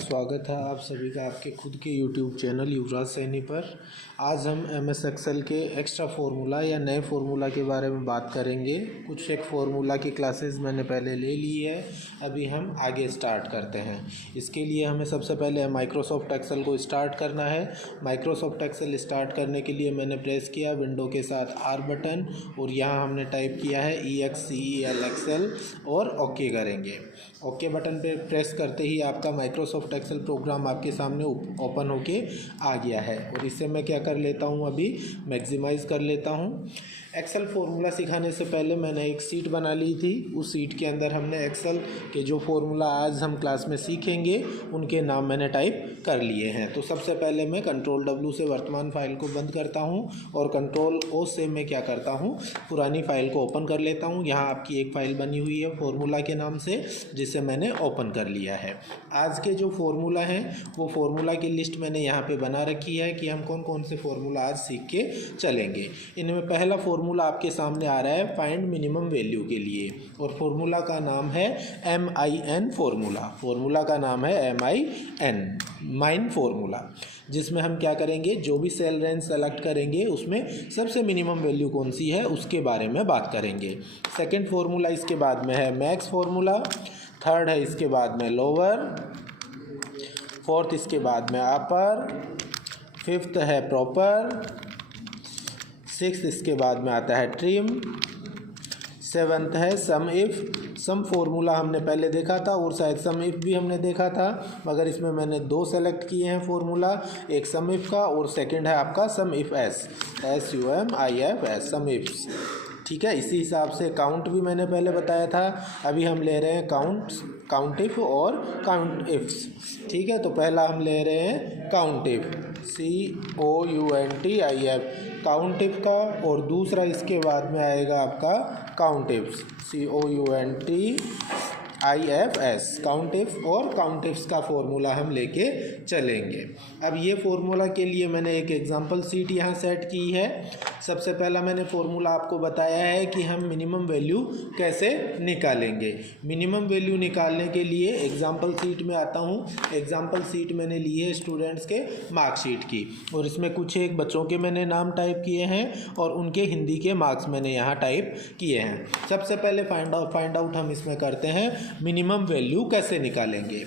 स्वागत है आप सभी का आपके खुद के YouTube चैनल युवराज सैनी पर। आज हम MS एक्सेल के एक्स्ट्रा फार्मूला या नए फार्मूला के बारे में बात करेंगे। कुछ एक फार्मूला की क्लासेस मैंने पहले ले ली है, अभी हम आगे स्टार्ट करते हैं। इसके लिए हमें सबसे पहले माइक्रोसॉफ्ट एक्सेल को स्टार्ट करना है। माइक्रोसॉफ्ट एक्सेल स्टार्ट करने के लिए मैंने प्रेस किया विंडो के साथ R बटन और यहाँ हमने टाइप किया है EXCEL एक्सेल और ओके करेंगे। ओके बटन पे प्रेस करते ही आपका माइक्रोसॉफ्ट एक्सेल प्रोग्राम आपके सामने ओपन होके आ गया है। और इससे मैं क्या कर लेता हूँ, अभी मैक्सिमाइज़ कर लेता हूँ। एक्सेल फार्मूला सिखाने से पहले मैंने एक शीट बना ली थी। उस शीट के अंदर हमने एक्सेल के जो फार्मूला आज हम क्लास में सीखेंगे उनके नाम मैंने टाइप कर लिए हैं। तो सबसे पहले मैं कंट्रोल W से वर्तमान फ़ाइल को बंद करता हूँ और कंट्रोल O से मैं क्या करता हूँ, पुरानी फ़ाइल को ओपन कर लेता हूँ। यहाँ आपकी एक फ़ाइल बनी हुई है फार्मूला के नाम से, जिसे मैंने ओपन कर लिया है। आज के जो फार्मूला हैं वो फार्मूला की लिस्ट मैंने यहाँ पे बना रखी है कि हम कौन कौन से फार्मूला आज सीख के चलेंगे। इनमें पहला फार्मूला आपके सामने आ रहा है फाइंड मिनिमम वैल्यू के लिए, और फार्मूला का नाम है MIN फार्मूला। फार्मूला का नाम है MIN माइन फार्मूला, जिसमें हम क्या करेंगे, जो भी सेल रेंज सेलेक्ट करेंगे उसमें सबसे मिनिमम वैल्यू कौन सी है उसके बारे में बात करेंगे। सेकंड फार्मूला इसके बाद में है मैक्स फार्मूला, थर्ड है इसके बाद में लोअर, फोर्थ इसके बाद में अपर, फिफ्थ है प्रॉपर, सिक्स्थ इसके बाद में आता है ट्रिम, सेवन्थ है सम इफ़। सम फार्मूला हमने पहले देखा था और शायद सम इफ़ भी हमने देखा था, मगर इसमें मैंने दो सेलेक्ट किए हैं फार्मूला, एक सम इफ़ का और सेकंड है आपका सम इफ़ SUMIFS सम इफ्स। ठीक है, इसी हिसाब से काउंट भी मैंने पहले बताया था। अभी हम ले रहे हैं काउंट इफ और काउंट इफ्स। ठीक है, तो पहला हम ले रहे हैं count if COUNTIF count if का, और दूसरा इसके बाद में आएगा आपका count ifs COUNTIFS count if और काउंट इफ्स का फॉर्मूला हम लेके चलेंगे। अब ये फार्मूला के लिए मैंने एक एग्जांपल शीट यहाँ सेट की है। सबसे पहला मैंने फार्मूला आपको बताया है कि हम मिनिमम वैल्यू कैसे निकालेंगे। मिनिमम वैल्यू निकालने के लिए एग्जांपल शीट में आता हूँ। एग्जांपल शीट मैंने ली है स्टूडेंट्स के मार्कशीट की, और इसमें कुछ एक बच्चों के मैंने नाम टाइप किए हैं और उनके हिंदी के मार्क्स मैंने यहाँ टाइप किए हैं। सबसे पहले फाइंड आउट हम इसमें करते हैं मिनिमम वैल्यू कैसे निकालेंगे।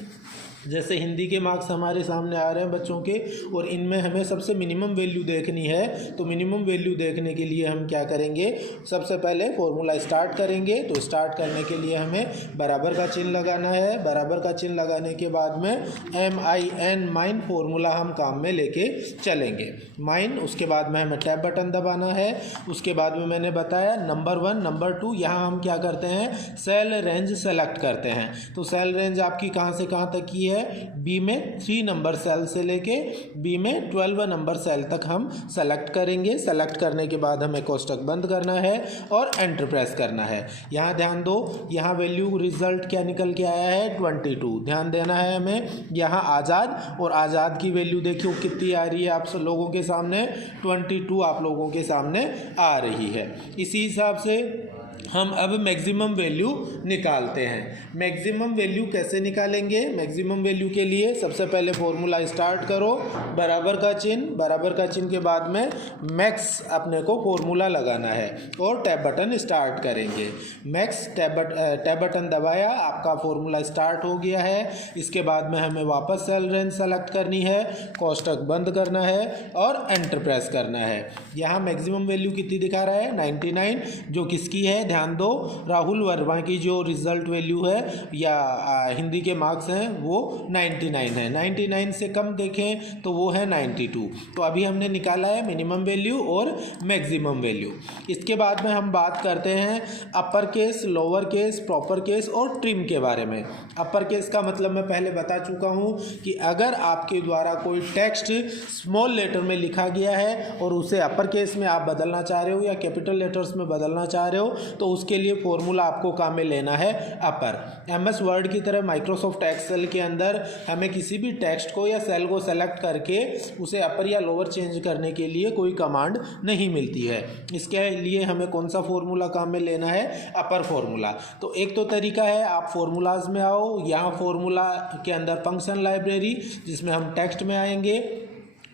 जैसे हिंदी के मार्क्स हमारे सामने आ रहे हैं बच्चों के, और इनमें हमें सबसे मिनिमम वैल्यू देखनी है। तो मिनिमम वैल्यू देखने के लिए हम क्या करेंगे, सबसे पहले फार्मूला स्टार्ट करेंगे। तो स्टार्ट करने के लिए हमें बराबर का चिन्ह लगाना है। बराबर का चिन्ह लगाने के बाद में MIN माइन फार्मूला हम काम में लेके चलेंगे। माइन, उसके बाद में हमें टैब बटन दबाना है। उसके बाद में मैंने बताया नंबर 1 नंबर 2, यहाँ हम क्या करते हैं, सेल रेंज सेलेक्ट करते हैं। तो सेल रेंज आपकी कहाँ से कहाँ तक की है, बी में 3 नंबर सेल से लेके बी में 12 नंबर सेल तक हम सेलेक्ट करेंगे। सेलेक्ट करने के बाद हमें कोष्टक बंद करना है और एंटर प्रेस करना है। यहाँ ध्यान दो, यहाँ वैल्यू रिजल्ट क्या निकल के आया है, 22। ध्यान देना है हमें। यहाँ आज़ाद, और आज़ाद की वैल्यू देखिए कितनी आ रही है आप सब लोगों के सामने, 22 आप लोगों के सामने आ रही है। इसी हिसाब से हम अब मैक्सिमम वैल्यू निकालते हैं। मैक्सिमम वैल्यू कैसे निकालेंगे, मैक्सिमम वैल्यू के लिए सबसे पहले फार्मूला स्टार्ट करो, बराबर का चिन्ह, बराबर का चिन्ह के बाद में मैक्स अपने को फार्मूला लगाना है और टैब बटन स्टार्ट करेंगे। मैक्स टैब बटन दबाया, आपका फार्मूला स्टार्ट हो गया है। इसके बाद में हमें वापस सेल रेंज सेलेक्ट करनी है, कोष्टक बंद करना है और एंटर प्रेस करना है। यहाँ मैक्सिमम वैल्यू कितनी दिखा रहा है, 99, जो किसकी है, ध्यान दो, राहुल वर्मा की जो रिजल्ट वैल्यू है या हिंदी के मार्क्स हैं वो 99 है। 99 से कम देखें तो वो है 92। तो अभी हमने निकाला है मिनिमम वैल्यू और मैक्सिमम वैल्यू। इसके बाद में हम बात करते हैं upper case, lower case, proper case और ट्रिम के बारे में। अपर केस का मतलब मैं पहले बता चुका हूँ कि अगर आपके द्वारा कोई टेक्स्ट स्मॉल लेटर में लिखा गया है और उसे अपर केस में आप बदलना चाह रहे हो या कैपिटल लेटर्स में बदलना चाह रहे हो, तो उसके लिए फॉर्मूला आपको काम में लेना है अपर। MS वर्ड की तरह माइक्रोसॉफ्ट एक्सेल के अंदर हमें किसी भी टेक्स्ट को या सेल को सेलेक्ट करके उसे अपर या लोअर चेंज करने के लिए कोई कमांड नहीं मिलती है। इसके लिए हमें कौन सा फॉर्मूला काम में लेना है, अपर फॉर्मूला। तो एक तो तरीका है, आप फॉर्मूलाज में आओ, यहाँ फॉर्मूला के अंदर फंक्शन लाइब्रेरी जिसमें हम टेक्स्ट में आएंगे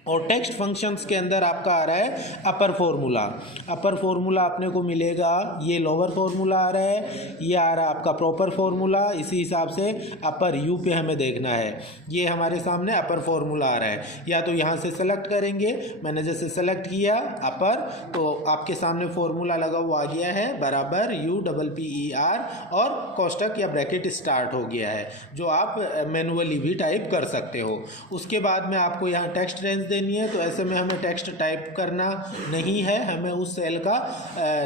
और टेक्स्ट फंक्शंस के अंदर आपका आ रहा है अपर फॉर्मूला। अपर फॉर्मूला अपने को मिलेगा, ये लोअर फॉर्मूला आ रहा है, ये आ रहा है आपका प्रॉपर फॉर्मूला। इसी हिसाब से अपर यू पे हमें देखना है, ये हमारे सामने अपर फॉर्मूला आ रहा है। या तो यहाँ से सेलेक्ट करेंगे, मैंने जैसे सेलेक्ट किया अपर तो आपके सामने फॉर्मूला लगा हुआ आ गया है बराबर UPPER और कोष्टक या ब्रैकेट स्टार्ट हो गया है, जो आप मैनुअली भी टाइप कर सकते हो। उसके बाद में आपको यहाँ टेक्स्ट रेंज देनी है, तो ऐसे में हमें टेक्स्ट टाइप करना नहीं है, हमें उस सेल का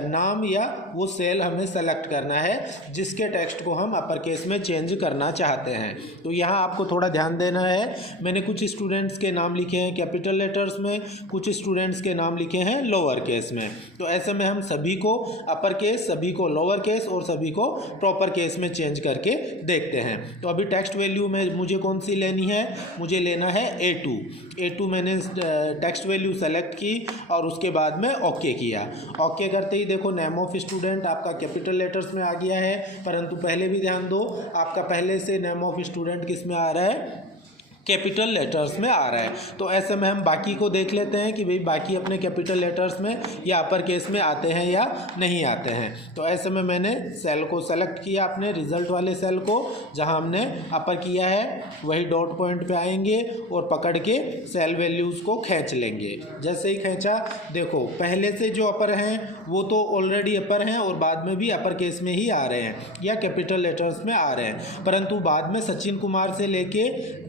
नाम या वो सेल हमें सेलेक्ट करना है जिसके टेक्स्ट को हम अपर केस में चेंज करना चाहते हैं। तो यहाँ आपको थोड़ा ध्यान देना है, मैंने कुछ स्टूडेंट्स के नाम लिखे हैं कैपिटल लेटर्स में, कुछ स्टूडेंट्स के नाम लिखे हैं लोअर केस में। तो ऐसे में हम सभी को अपर केस, सभी को लोअर केस और सभी को प्रॉपर केस में चेंज करके देखते हैं। तो अभी टेक्स्ट वैल्यू में मुझे कौन सी लेनी है, मुझे लेना है A2 मैंने टेक्स्ट वैल्यू सेलेक्ट की और उसके बाद में ओके किया। ओके करते ही देखो नेम ऑफ स्टूडेंट आपका कैपिटल लेटर्स में आ गया है, परंतु पहले भी ध्यान दो आपका पहले से नेम ऑफ स्टूडेंट किस में आ रहा है, कैपिटल लेटर्स में आ रहा है। तो ऐसे में हम बाकी को देख लेते हैं कि भाई बाकी अपने कैपिटल लेटर्स में या अपर केस में आते हैं या नहीं आते हैं। तो ऐसे में मैंने सेल को सेलेक्ट किया, अपने रिजल्ट वाले सेल को जहां हमने अपर किया है वही डॉट पॉइंट पे आएंगे और पकड़ के सेल वैल्यूज़ को खींच लेंगे। जैसे ही खींचा देखो पहले से जो अपर हैं वो तो ऑलरेडी अपर हैं और बाद में भी अपर केस में ही आ रहे हैं या कैपिटल लेटर्स में आ रहे हैं, परंतु बाद में सचिन कुमार से लेके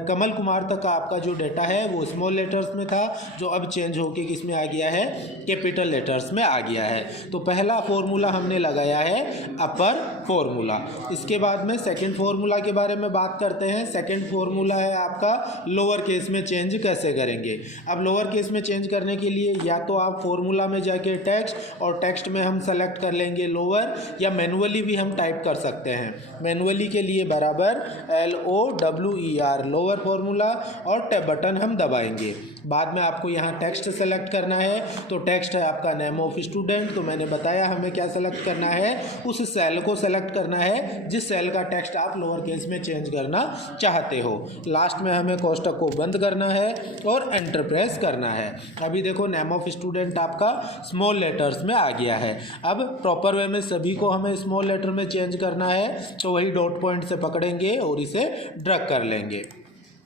कमल कुमार तक का आपका जो डेटा है वो स्मॉल लेटर्स में था, जो अब चेंज होके किस में आ गया है, कैपिटल लेटर्स में आ गया है। तो पहला फॉर्मूला हमने लगाया है अपर फॉर्मूला। इसके बाद में सेकंड फॉर्मूला के बारे में बात करते हैं। सेकंड फॉर्मूला है आपका लोअर केस में चेंज कैसे करेंगे। अब लोअर केस में चेंज करने के लिए या तो आप फॉर्मूला में जाके टेक्स्ट और टेक्स्ट में हम सेलेक्ट कर लेंगे लोअर, या मैनुअली भी हम टाइप कर सकते हैं। मैनुअली के लिए बराबर LOWER लोअर फॉर्मूला और टैब बटन हम दबाएंगे। बाद में आपको यहाँ टेक्स्ट सेलेक्ट करना है, तो टेक्स्ट है आपका नेम ऑफ स्टूडेंट। तो मैंने बताया हमें क्या सेलेक्ट करना है, उस सेल को सेलेक्ट करना है जिस सेल का टेक्स्ट आप लोअर केस में चेंज करना चाहते हो। लास्ट में हमें कोष्टक को बंद करना है और एंटर प्रेस करना है। अभी देखो नेम ऑफ स्टूडेंट आपका स्मॉल लेटर्स में आ गया है। अब प्रॉपर वे में सभी को हमें स्मॉल लेटर में चेंज करना है, तो वही डॉट पॉइंट से पकड़ेंगे और इसे ड्रैग कर लेंगे।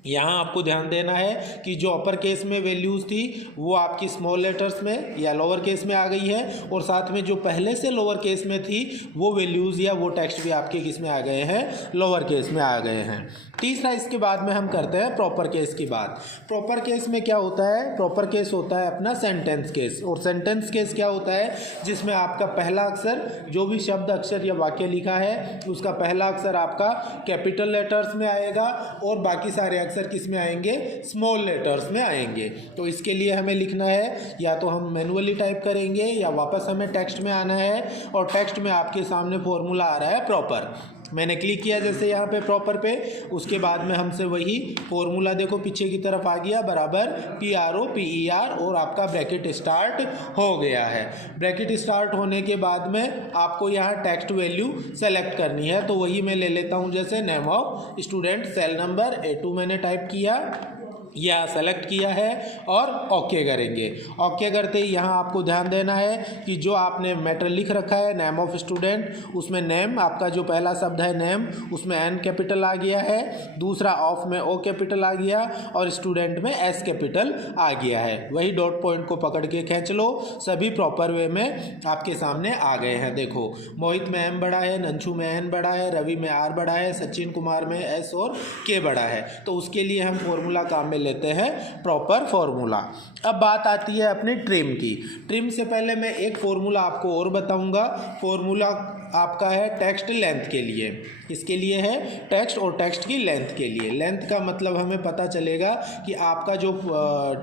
यहाँ आपको ध्यान देना है कि जो अपर केस में वैल्यूज़ थी वो आपकी स्मॉल लेटर्स में या लोअर केस में आ गई है, और साथ में जो पहले से लोअर केस में थी वो वैल्यूज़ या वो टेक्स्ट भी आपके किस में आ गए हैं, लोअर केस में आ गए हैं। तीसरा इसके बाद में हम करते हैं प्रॉपर केस की बात। प्रॉपर केस में क्या होता है, प्रॉपर केस होता है अपना सेंटेंस केस। और सेंटेंस केस क्या होता है, जिसमें आपका पहला अक्षर, जो भी शब्द अक्षर या वाक्य लिखा है उसका पहला अक्षर आपका कैपिटल लेटर्स में आएगा और बाकी सारे अक्षर किस में आएंगे, स्मॉल लेटर्स में आएंगे। तो इसके लिए हमें लिखना है, या तो हम मैनुअली टाइप करेंगे या वापस हमें टेक्स्ट में आना है, और टेक्स्ट में आपके सामने फॉर्मूला आ रहा है प्रॉपर। मैंने क्लिक किया जैसे यहाँ पे प्रॉपर पे, उसके बाद में हमसे वही फॉर्मूला देखो पीछे की तरफ आ गया बराबर PROPER और आपका ब्रैकेट स्टार्ट हो गया है। ब्रैकेट स्टार्ट होने के बाद में आपको यहाँ टेक्स्ट वैल्यू सेलेक्ट करनी है, तो वही मैं ले लेता हूँ जैसे name of student, cell number A2 मैंने टाइप किया या सेलेक्ट किया है और ओके करेंगे। ओके करते ही यहाँ आपको ध्यान देना है कि जो आपने मैटर लिख रखा है नेम ऑफ स्टूडेंट, उसमें नेम आपका जो पहला शब्द है नेम, उसमें N कैपिटल आ गया है, दूसरा ऑफ में O कैपिटल आ गया और स्टूडेंट में S कैपिटल आ गया है। वही डॉट पॉइंट को पकड़ के खींच लो, सभी प्रॉपर वे में आपके सामने आ गए हैं। देखो मोहित में M बड़ा है, नंशु में N बड़ा है, रवि में R बड़ा है, सचिन कुमार में S और K बड़ा है। तो उसके लिए हम फॉर्मूला काम में लेते हैं प्रॉपर फॉर्मूला। अब बात आती है अपने ट्रिम की। ट्रिम से पहले मैं एक फॉर्मूला आपको और बताऊंगा। फॉर्मूला आपका है टेक्स्ट लेंथ के लिए। किसके लिए है? टेक्स्ट और टेक्स्ट की लेंथ के लिए। लेंथ का मतलब हमें पता चलेगा कि आपका जो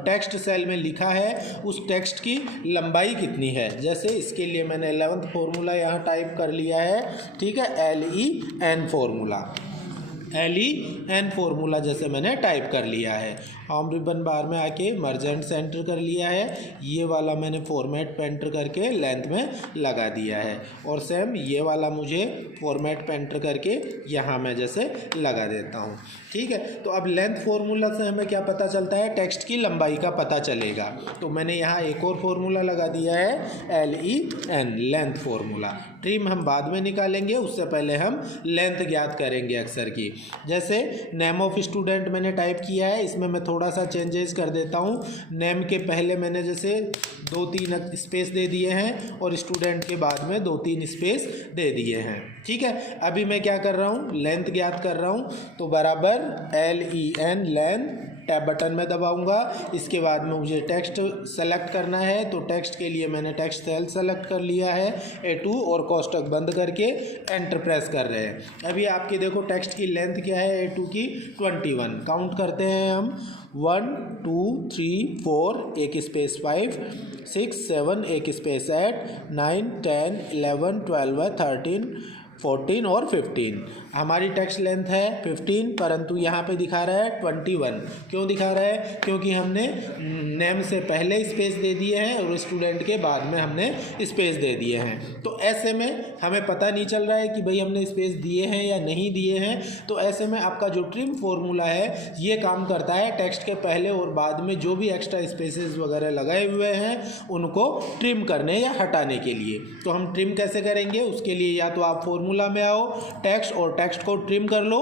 टेक्स्ट सेल में लिखा है उस टेक्स्ट की लंबाई कितनी है। जैसे इसके लिए मैंने 11th फॉर्मूला यहाँ टाइप कर लिया है, ठीक है, LEN फॉर्मूला। LEN फॉर्मूला जैसे मैंने टाइप कर लिया है। होम रिबन बार में आके मर्जेंट सेंटर कर लिया है। ये वाला मैंने फॉर्मेट पेंटर करके लेंथ में लगा दिया है और सेम ये वाला मुझे फॉर्मेट पेंटर करके यहाँ मैं जैसे लगा देता हूँ, ठीक है। तो अब लेंथ फॉर्मूला से हमें क्या पता चलता है? टेक्स्ट की लंबाई का पता चलेगा। तो मैंने यहाँ एक और फॉर्मूला लगा दिया है LEN, लेंथ फॉर्मूला। ट्रिम हम बाद में निकालेंगे, उससे पहले हम लेंथ ज्ञात करेंगे अक्षर की। जैसे नेम ऑफ स्टूडेंट मैंने टाइप किया है, इसमें मैं थोड़ा सा चेंजेस कर देता हूँ। नेम के पहले मैंने जैसे 2-3 स्पेस दे दिए हैं और स्टूडेंट के बाद में 2-3 स्पेस दे दिए हैं, ठीक है। अभी मैं क्या कर रहा हूँ? लेंथ ज्ञात कर रहा हूँ। तो बराबर LEN लेंथ, टैब बटन में दबाऊंगा। इसके बाद में मुझे टेक्स्ट सेलेक्ट करना है, तो टेक्स्ट के लिए मैंने टेक्स्ट सेल सेलेक्ट कर लिया है A2 और कोष्टक बंद करके एंटर प्रेस कर रहे हैं। अभी आपकी देखो टेक्स्ट की लेंथ क्या है A2 की? 21। काउंट करते हैं हम 1 2 3 4 एक स्पेस 5 6 7 एक स्पेस 8 9 10 11 12 13 14 और 15। हमारी टेक्स्ट लेंथ है 15, परंतु यहाँ पे दिखा रहा है 21। क्यों दिखा रहा है? क्योंकि हमने नेम से पहले स्पेस दे दिए हैं और स्टूडेंट के बाद में हमने स्पेस दे दिए हैं। तो ऐसे में हमें पता नहीं चल रहा है कि भाई हमने स्पेस दिए हैं या नहीं दिए हैं। तो ऐसे में आपका जो ट्रिम फॉर्मूला है ये काम करता है टेक्स्ट के पहले और बाद में जो भी एक्स्ट्रा स्पेसेस वगैरह लगाए हुए हैं उनको ट्रिम करने या हटाने के लिए। तो हम ट्रिम कैसे करेंगे? उसके लिए या तो आप फॉर्मूला में आओ, टेक्स्ट और टेक्स्ट को ट्रिम कर लो,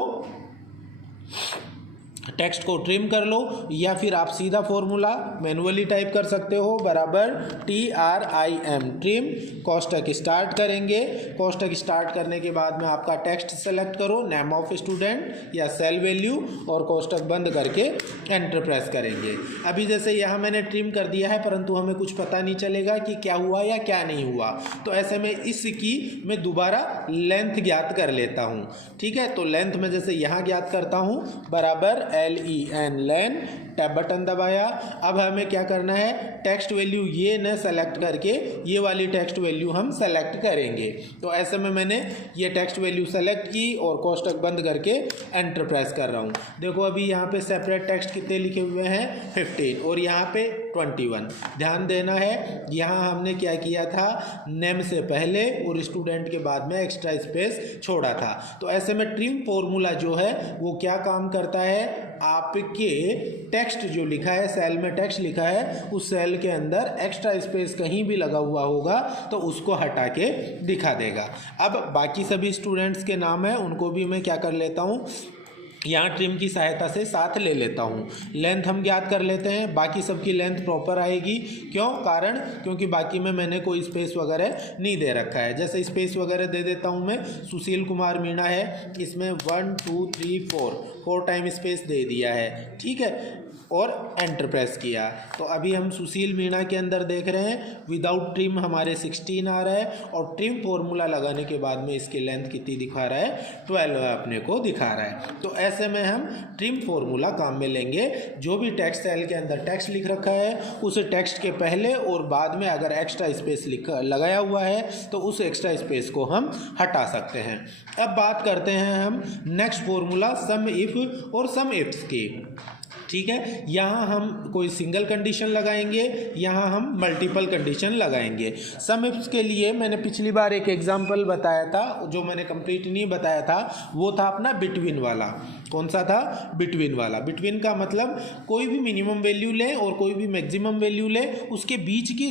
टेक्स्ट को ट्रिम कर लो, या फिर आप सीधा फॉर्मूला मैनुअली टाइप कर सकते हो। बराबर TRIM, ट्रिम। कोष्टक स्टार्ट करेंगे। कोष्टक स्टार्ट करने के बाद में आपका टेक्स्ट सेलेक्ट करो, नेम ऑफ स्टूडेंट या सेल वैल्यू, और कोष्टक बंद करके एंटर प्रेस करेंगे। अभी जैसे यहाँ मैंने ट्रिम कर दिया है, परंतु हमें कुछ पता नहीं चलेगा कि क्या हुआ या क्या नहीं हुआ। तो ऐसे में इसकी मैं दोबारा लेंथ ज्ञात कर लेता हूँ, ठीक है। तो लेंथ में जैसे यहाँ ज्ञात करता हूँ, बराबर LEN लेन, टैब बटन दबाया। अब हमें क्या करना है? टेक्स्ट वैल्यू ये न सेलेक्ट करके ये वाली टेक्स्ट वैल्यू हम सेलेक्ट करेंगे। तो ऐसे में मैंने ये टेक्स्ट वैल्यू सेलेक्ट की और कोष्टक बंद करके एंटर प्रेस कर रहा हूँ। देखो अभी यहाँ पे सेपरेट टेक्स्ट कितने लिखे हुए हैं? 15, और यहाँ पे 21। ध्यान देना है, यहाँ हमने क्या किया था? नेम से पहले और स्टूडेंट के बाद में एक्स्ट्रा स्पेस छोड़ा था। तो ऐसे में ट्रिम फॉर्मूला जो है वो क्या काम करता है? आपके टेक्स्ट जो लिखा है, सेल में टेक्स्ट लिखा है, उस सेल के अंदर एक्स्ट्रा स्पेस कहीं भी लगा हुआ होगा तो उसको हटा के दिखा देगा। अब बाकी सभी स्टूडेंट्स के नाम है, उनको भी मैं क्या कर लेता हूँ, यहाँ ट्रिम की सहायता से साथ ले लेता हूँ। लेंथ हम ज्ञात कर लेते हैं, बाकी सबकी लेंथ प्रॉपर आएगी। क्यों? कारण क्योंकि बाकी में मैंने कोई स्पेस वगैरह नहीं दे रखा है। जैसे स्पेस वगैरह दे देता हूँ मैं, सुशील कुमार मीणा है, इसमें 1 2 3 4 टाइम स्पेस दे दिया है, ठीक है, और एंटर प्रेस किया। तो अभी हम सुशील मीणा के अंदर देख रहे हैं विदाउट ट्रिम हमारे 16 आ रहा है, और ट्रिम फॉर्मूला लगाने के बाद में इसकी लेंथ कितनी दिखा रहा है? 12 अपने को दिखा रहा है। तो ऐसे में हम ट्रिम फॉर्मूला काम में लेंगे। जो भी टेक्स्ट सेल के अंदर टेक्स्ट लिख रखा है उस टेक्स्ट के पहले और बाद में अगर एक्स्ट्रा स्पेस लगाया हुआ है तो उस एक्स्ट्रा स्पेस को हम हटा सकते हैं। अब बात करते हैं हम नेक्स्ट फॉर्मूला सम इफ और सम इफ्स की, ठीक है। यहाँ हम कोई सिंगल कंडीशन लगाएंगे, यहाँ हम मल्टीपल कंडीशन लगाएंगे। सम इफ्स के लिए मैंने पिछली बार एक एग्जांपल बताया था, जो मैंने कंप्लीट नहीं बताया था, वो था अपना बिटवीन वाला। कौन सा था? बिटवीन वाला। बिटवीन का मतलब कोई भी मिनिमम वैल्यू ले और कोई भी मैक्सिमम वैल्यू ले, उसके बीच की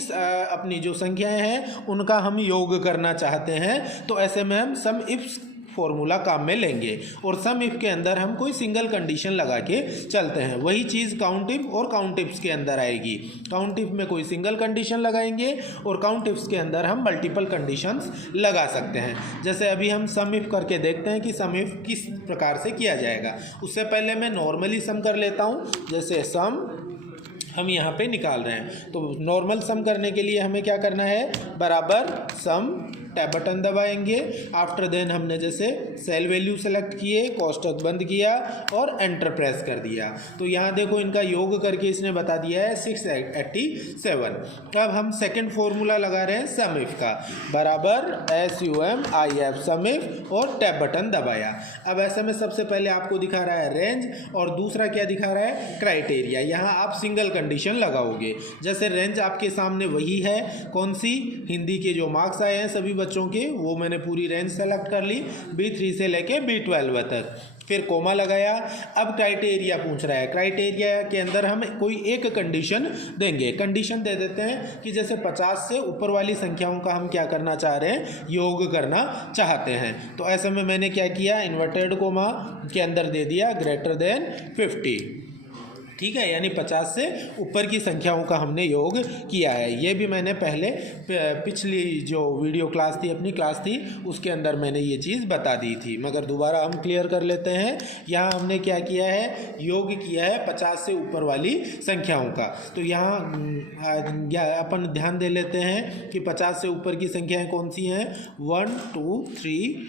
अपनी जो संख्याएं हैं उनका हम योग करना चाहते हैं। तो ऐसे में हम सम इफ्स फॉर्मूला काम में लेंगे और सम इफ के अंदर हम कोई सिंगल कंडीशन लगा के चलते हैं। वही चीज़ काउंट इफ और काउंट इफ्स के अंदर आएगी। काउंट इफ में कोई सिंगल कंडीशन लगाएंगे और काउंट इफ्स के अंदर हम मल्टीपल कंडीशंस लगा सकते हैं। जैसे अभी हम सम इफ करके देखते हैं कि सम इफ किस प्रकार से किया जाएगा। उससे पहले मैं नॉर्मली सम कर लेता हूँ। जैसे सम हम यहाँ पे निकाल रहे हैं, तो नॉर्मल सम करने के लिए हमें क्या करना है, बराबर सम टैब बटन दबाएंगे। आफ्टर देन हमने जैसे सेल वैल्यू सेलेक्ट किए, कोष्ठक बंद किया और एंटर प्रेस कर दिया। तो यहाँ देखो इनका योग करके इसने बता दिया है 687। अब हम सेकंड फॉर्मूला लगा रहे हैं सम इफ का, बराबर SUMIF सम इफ और टैब बटन दबाया। अब ऐसे में सबसे पहले आपको दिखा रहा है रेंज और दूसरा क्या दिखा रहा है, क्राइटेरिया। यहाँ आप सिंगल कंडीशन लगाओगे। जैसे रेंज आपके सामने वही है, कौन सी, हिंदी के जो मार्क्स आए हैं सभी बच्चों के, वो मैंने पूरी रेंज सेलेक्ट कर ली B3 से लेके B12 तक। फिर कोमा लगाया। अब क्राइटेरिया पूछ रहा है, क्राइटेरिया के अंदर हम कोई एक कंडीशन देंगे। कंडीशन दे देते हैं कि जैसे 50 से ऊपर वाली संख्याओं का हम क्या करना चाह रहे हैं, योग करना चाहते हैं। तो ऐसे में मैंने क्या किया, इन्वर्टेड कोमा के अंदर दे दिया ग्रेटर देन 50। ठीक है, यानी 50 से ऊपर की संख्याओं का हमने योग किया है। ये भी मैंने पहले पिछली जो वीडियो क्लास थी, अपनी क्लास थी, उसके अंदर मैंने ये चीज़ बता दी थी, मगर दोबारा हम क्लियर कर लेते हैं। यहाँ हमने क्या किया है, योग किया है 50 से ऊपर वाली संख्याओं का। तो यहाँ अपन ध्यान दे लेते हैं कि 50 से ऊपर की संख्याएँ कौन सी हैं, 1 2 3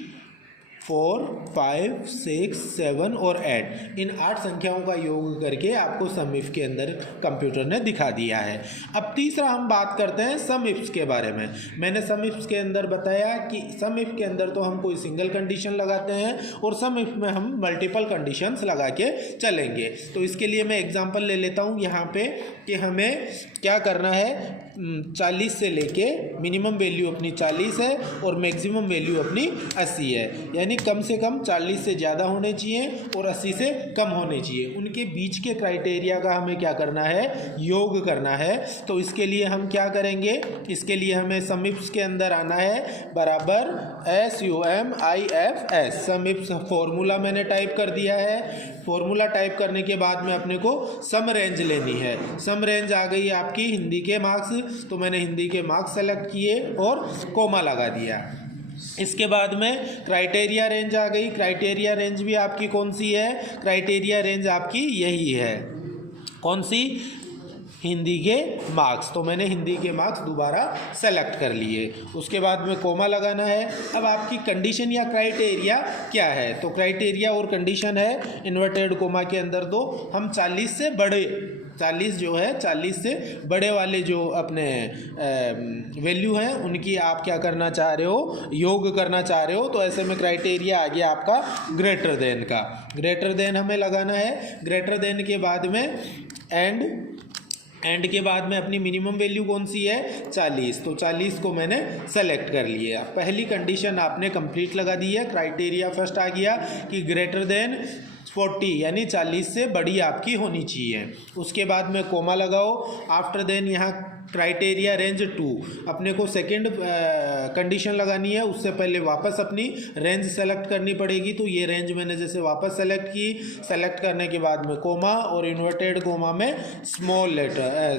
4 5 6 7 और 8। इन 8 संख्याओं का योग करके आपको सम इफ के अंदर कंप्यूटर ने दिखा दिया है। अब तीसरा हम बात करते हैं सम इफ्स के बारे में। मैंने सम इफ्स के अंदर बताया कि सम इफ के अंदर तो हम कोई सिंगल कंडीशन लगाते हैं और सम इफ में हम मल्टीपल कंडीशंस लगा के चलेंगे। तो इसके लिए मैं एग्जांपल ले लेता हूँ यहाँ पे कि हमें क्या करना है, 40 से लेके मिनिमम वैल्यू अपनी 40 है और मैक्सिमम वैल्यू अपनी 80 है। यानी कम से कम 40 से ज़्यादा होने चाहिए और 80 से कम होने चाहिए। उनके बीच के क्राइटेरिया का हमें क्या करना है, योग करना है। तो इसके लिए हम क्या करेंगे, इसके लिए हमें सम इफ्स के अंदर आना है, बराबर SUMIF। सम इफ्स फॉर्मूला मैंने टाइप कर दिया है। फॉर्मूला टाइप करने के बाद में अपने को सम रेंज लेनी है। सम रेंज आ गई आपकी हिंदी के मार्क्स, तो मैंने हिंदी के मार्क्स सेलेक्ट किए और कोमा लगा दिया। इसके बाद में क्राइटेरिया रेंज आ गई। क्राइटेरिया रेंज भी आपकी कौन सी है, क्राइटेरिया रेंज आपकी यही है, कौन सी, हिंदी के मार्क्स। तो मैंने हिंदी के मार्क्स दोबारा सेलेक्ट कर लिए। उसके बाद में कोमा लगाना है। अब आपकी कंडीशन या क्राइटेरिया क्या है, तो क्राइटेरिया और कंडीशन है इन्वर्टेड कोमा के अंदर दो, हम 40 से बड़े, 40 जो है 40 से बड़े वाले जो अपने वैल्यू हैं उनकी आप क्या करना चाह रहे हो, योग करना चाह रहे हो। तो ऐसे में क्राइटेरिया आ गया आपका ग्रेटर देन का। ग्रेटर देन हमें लगाना है। ग्रेटर देन के बाद में एंड के बाद में अपनी मिनिमम वैल्यू कौन सी है, 40। तो 40 को मैंने सेलेक्ट कर लिया। पहली कंडीशन आपने कंप्लीट लगा दी है। क्राइटेरिया फर्स्ट आ गया कि ग्रेटर देन 40 यानी 40 से बड़ी आपकी होनी चाहिए। उसके बाद में कोमा लगाओ। आफ्टर देन यहाँ क्राइटेरिया रेंज 2, अपने को सेकंड कंडीशन लगानी है। उससे पहले वापस अपनी रेंज सेलेक्ट करनी पड़ेगी। तो ये रेंज मैंने जैसे वापस सेलेक्ट की, सेलेक्ट करने के बाद में कोमा और इन्वर्टेड कोमा में स्मॉल लेटर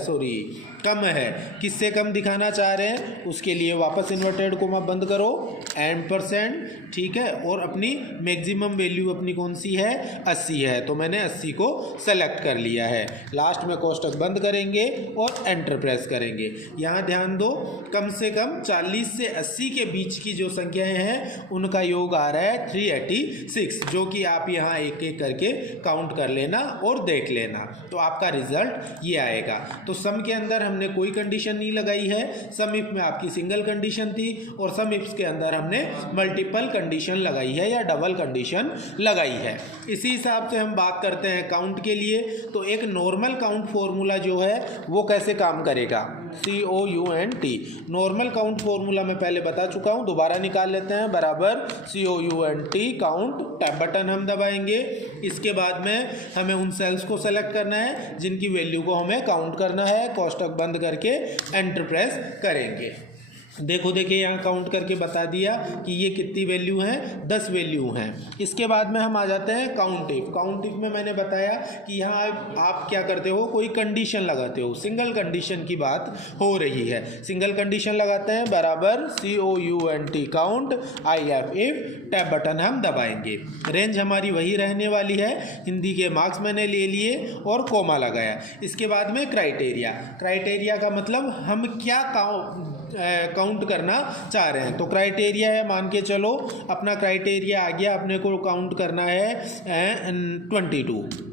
कम है, किससे कम दिखाना चाह रहे हैं उसके लिए वापस इन्वर्टेड कोमा बंद करो, %, ठीक है। और अपनी मैक्सिमम वैल्यू अपनी कौन सी है, 80 है। तो मैंने 80 को सेलेक्ट कर लिया है। लास्ट में कोष्ठक बंद करेंगे और एंटर प्रेस करेंगे। यहाँ ध्यान दो, कम से कम 40 से 80 के बीच की जो संख्याएं हैं उनका योग आ रहा है 386, जो कि आप यहाँ एक एक करके काउंट कर लेना और देख लेना, तो आपका रिजल्ट ये आएगा। तो सम के अंदर हमने कोई कंडीशन नहीं लगाई है। सम इफ में आपकी सिंगल कंडीशन थी और सम इफ्स के अंदर हमने मल्टीपल कंडीशन लगाई है या डबल कंडीशन लगाई है। इसी हिसाब से हम बात करते हैं काउंट के लिए। तो एक नॉर्मल काउंट फॉर्मूला जो है वो कैसे काम करेगा, COUNT। नॉर्मल काउंट फॉर्मूला मैं पहले बता चुका हूँ, दोबारा निकाल लेते हैं। बराबर COUNT काउंट, टैब बटन हम दबाएंगे। इसके बाद में हमें उन सेल्स को सेलेक्ट करना है जिनकी वैल्यू को हमें काउंट करना है। कोष्ठक बंद करके एंटर प्रेस करेंगे। देखो देखिए यहाँ काउंट करके बता दिया कि ये कितनी वैल्यू हैं, 10 वैल्यू हैं। इसके बाद में हम आ जाते हैं काउंट इफ। काउंट इफ में मैंने बताया कि यहाँ आप क्या करते हो, कोई कंडीशन लगाते हो, सिंगल कंडीशन की बात हो रही है। सिंगल कंडीशन लगाते हैं बराबर COUNT count IF if, tab button हम दबाएंगे। रेंज हमारी वही रहने वाली है, हिंदी के मार्क्स मैंने ले लिए और कोमा लगाया। इसके बाद में क्राइटेरिया। क्राइटेरिया का मतलब हम क्या काउंट करना चाह रहे हैं। तो क्राइटेरिया है, मान के चलो अपना क्राइटेरिया आ गया, अपने को काउंट करना है 22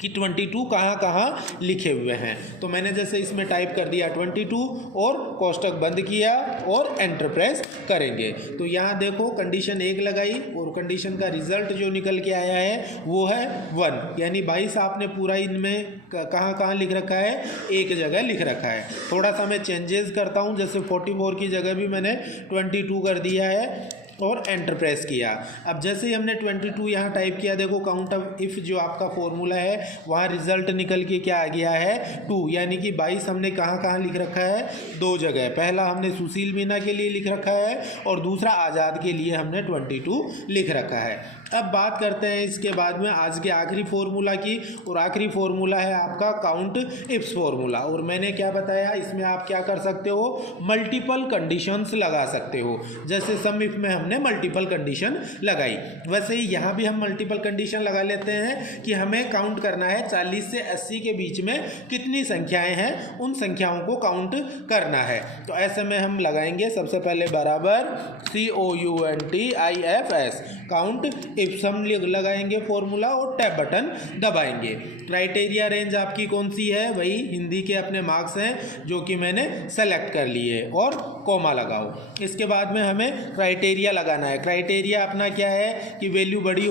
कि 22 कहाँ कहाँ लिखे हुए हैं। तो मैंने जैसे इसमें टाइप कर दिया 22 और कोष्टक बंद किया और एंटर प्रेस करेंगे। तो यहाँ देखो कंडीशन 1 लगाई और कंडीशन का रिजल्ट जो निकल के आया है वो है 1, यानी 22 आपने पूरा इनमें कहाँ कहाँ लिख रखा है, एक जगह लिख रखा है। थोड़ा सा मैं चेंजेस करता हूँ, जैसे 44 की जगह भी मैंने 22 कर दिया है और एंटर प्रेस किया। अब जैसे ही हमने 22 यहाँ टाइप किया, देखो काउंट ऑफ इफ़ जो आपका फॉर्मूला है वहाँ रिजल्ट निकल के क्या आ गया है 2, यानी कि 22 हमने कहाँ कहाँ लिख रखा है, 2 जगह। पहला हमने सुशील मीना के लिए लिख रखा है और दूसरा आज़ाद के लिए हमने 22 लिख रखा है। अब बात करते हैं इसके बाद में आज के आखिरी फॉर्मूला की, और आखिरी फॉर्मूला है आपका काउंट इफ्स फॉर्मूला। और मैंने क्या बताया, इसमें आप क्या कर सकते हो, मल्टीपल कंडीशंस लगा सकते हो। जैसे सम इफ में हमने मल्टीपल कंडीशन लगाई, वैसे ही यहाँ भी हम मल्टीपल कंडीशन लगा लेते हैं कि हमें काउंट करना है 40 से 80 के बीच में कितनी संख्याएं हैं, उन संख्याओं को काउंट करना है। तो ऐसे में हम लगाएंगे सबसे पहले बराबर COUNTIFS काउंट इफ हम लगाएंगे फॉर्मूला और टैब बटन दबाएंगे। क्राइटेरिया रेंज आपकी कौन सी है, वही हिंदी के अपने मार्क्स हैं जो कि मैंने सेलेक्ट कर लिए और कोमा लगाओ। इसके बाद में हमें क्राइटेरिया लगाना है। क्राइटेरिया अपना क्या है कि वैल्यू बड़ी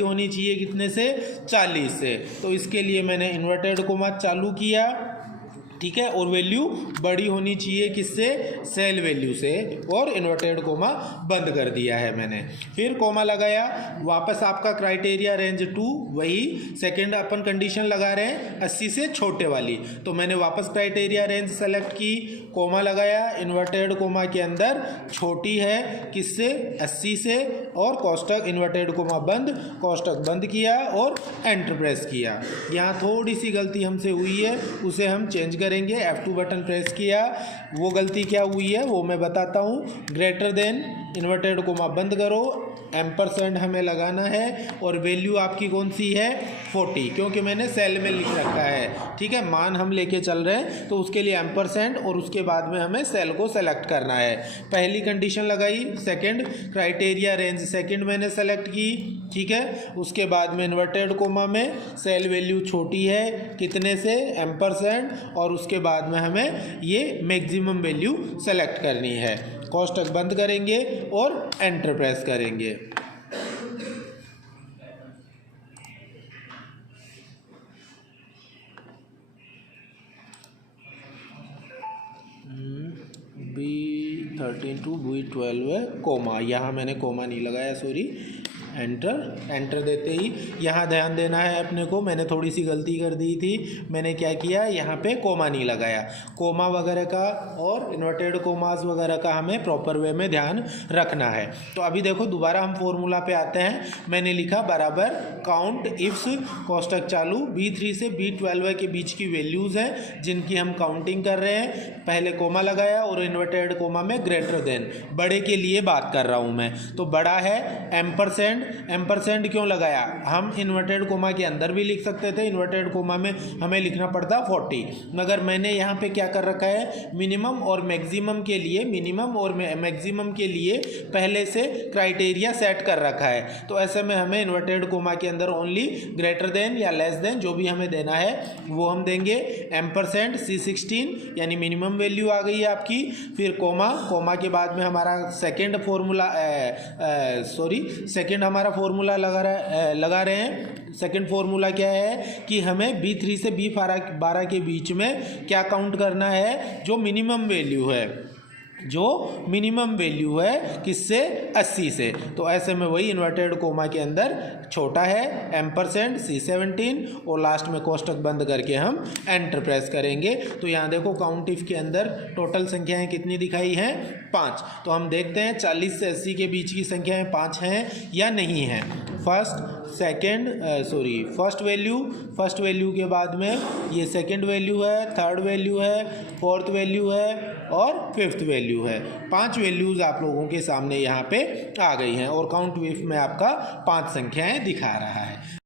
होनी चाहिए कितने से, 40 से। तो इसके लिए मैंने इन्वर्टेड कोमा चालू किया, ठीक है, और वैल्यू बड़ी होनी चाहिए किससे, सेल वैल्यू से, और इन्वर्टेड कोमा बंद कर दिया है मैंने। फिर कोमा लगाया, वापस आपका क्राइटेरिया रेंज 2, वही सेकंड अपन कंडीशन लगा रहे हैं 80 से छोटे वाली। तो मैंने वापस क्राइटेरिया रेंज सेलेक्ट की, कोमा लगाया, इन्वर्टेड कोमा के अंदर छोटी है किससे, 80 से, और कोष्टक इन्वर्टेड कोमा बंद, कोष्टक बंद किया और एंटर प्रेस किया। यहाँ थोड़ी सी गलती हमसे हुई है, उसे हम चेंज करेंगे। F2 बटन प्रेस किया, वो गलती क्या हुई है वो मैं बताता हूँ। ग्रेटर देन इन्वर्टेड कोमा बंद करो, एम्परसेंड हमें लगाना है, और वैल्यू आपकी कौन सी है 40, क्योंकि मैंने सेल में लिख रखा है, ठीक है, मान हम लेके चल रहे हैं। तो उसके लिए एम्परसेंड और उसके बाद में हमें सेल को सेलेक्ट करना है। पहली कंडीशन लगाई, सेकंड क्राइटेरिया रेंज सेकंड मैंने सेलेक्ट की, ठीक है। उसके बाद में इन्वर्टेड कोमा में सेल वैल्यू छोटी है कितने से, एम्परसेंड, और उसके बाद में हमें ये मैक्सिमम वैल्यू सेलेक्ट करनी है। कोष्टक बंद करेंगे और एंटर प्रेस करेंगे। B13 to B12 कोमा, यहाँ मैंने कोमा नहीं लगाया, सॉरी। एंटर देते ही यहाँ ध्यान देना है अपने को, मैंने थोड़ी सी गलती कर दी थी। मैंने क्या किया, यहाँ पे कोमा नहीं लगाया। कोमा वगैरह का और इन्वर्टेड कोमास वगैरह का हमें प्रॉपर वे में ध्यान रखना है। तो अभी देखो दोबारा हम फॉर्मूला पे आते हैं। मैंने लिखा बराबर काउंट इफ्स, कोष्टक चालू, B3 से B12 के बीच की वैल्यूज़ हैं जिनकी हम काउंटिंग कर रहे हैं। पहले कोमा लगाया और इन्वर्टेड कोमा में ग्रेटर देन, बड़े के लिए बात कर रहा हूँ मैं, तो बड़ा है एम्परसेंड। एम्परसेंड क्यों लगाया, हम इन्वर्टेड कोमा के अंदर भी लिख सकते थे, इन्वर्टेड कोमा में हमें लिखना पड़ता 40, मगर मैंने यहाँ पे क्या कर रखा है, मिनिमम और मैक्सिमम के लिए, मिनिमम और मैक्सिमम के लिए पहले से क्राइटेरिया सेट कर रखा है। तो ऐसे में हमें इन्वर्टेड कोमा के अंदर ओनली ग्रेटर देन या लेस देन जो भी हमें देना है वो हम देंगे। एम्परसेंड C16 यानी मिनिमम वैल्यू आ गई है आपकी। फिर कोमा के बाद में हमारा सेकेंड फॉर्मूला, सेकेंड हमारा फॉर्मूला लगा रहे हैं। सेकंड फॉर्मूला क्या है कि हमें B3 से B12 के बीच में क्या काउंट करना है, जो मिनिमम वैल्यू है, जो मिनिमम वैल्यू है किससे 80 से। तो ऐसे में वही इन्वर्टेड कोमा के अंदर छोटा है एम्परसेंड C17 और लास्ट में कोष्टक बंद करके हम एंटर प्रेस करेंगे। तो यहाँ देखो काउंट इफ के अंदर टोटल संख्याएं कितनी दिखाई हैं 5। तो हम देखते हैं 40 से 80 के बीच की संख्याएं 5 हैं या नहीं हैं। फर्स्ट वैल्यू के बाद में ये सेकंड वैल्यू है, थर्ड वैल्यू है, फोर्थ वैल्यू है और फिफ्थ वैल्यू है। 5 वैल्यूज़ आप लोगों के सामने यहाँ पे आ गई हैं और काउंट इफ में आपका 5 संख्याएं दिखा रहा है।